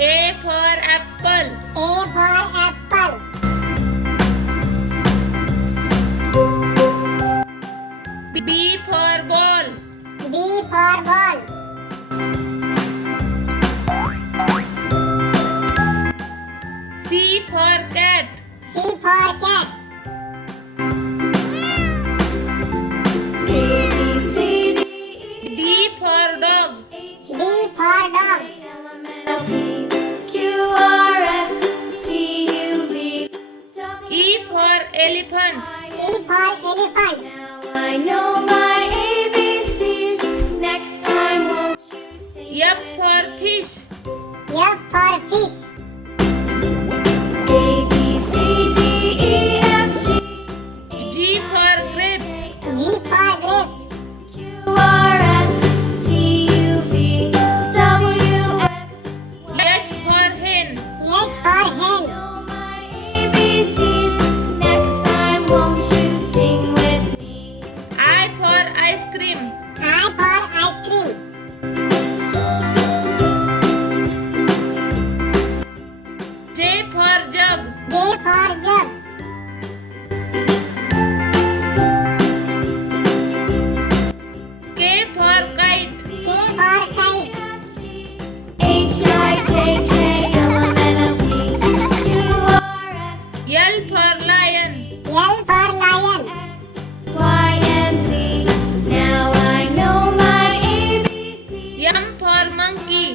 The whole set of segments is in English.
A for apple. A for apple. B for ball. B for ball. C for cat. C for cat. D for dog. D for dog. E for elephant. E for elephant. I know my ABCs. Next time won't you sing? F for fish. F for fish. A B C D E F G G for grapes. G for grapes. Q R S T U V W X. H for hen. H for hen. Know my ABCs. Next time won't you sing with me? I for ice cream. I for ice cream. J for jug. J for jug. K for kite. K for kite. H I J K L M N O P Q R S L for lion. L for lion. X Y and Z. Now I know my ABCs. M for monkey.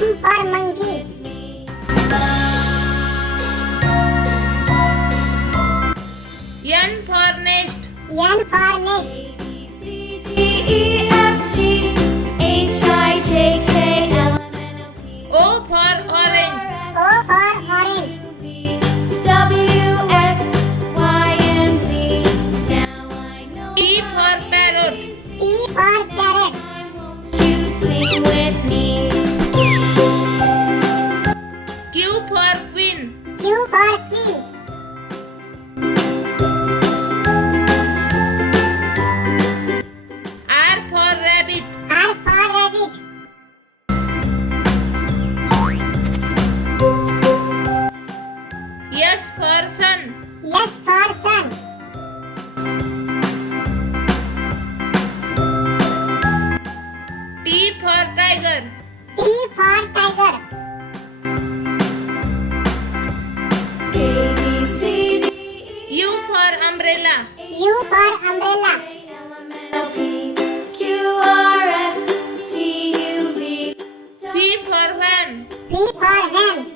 M for monkey. N for nest. N for nest. A B C D E F G H I J K L M N O P O for orange. O for orange. W X Y and Z. Now I know P for parrot. P for parrot. won't you sing with me? Q for queen. Q for queen. R for rabbit. R for rabbit. S for sun. S for sun. T for tiger. T for tiger. A B C D E U for umbrella. U for umbrella. L M N O P Q R S T U V P for van. V for van.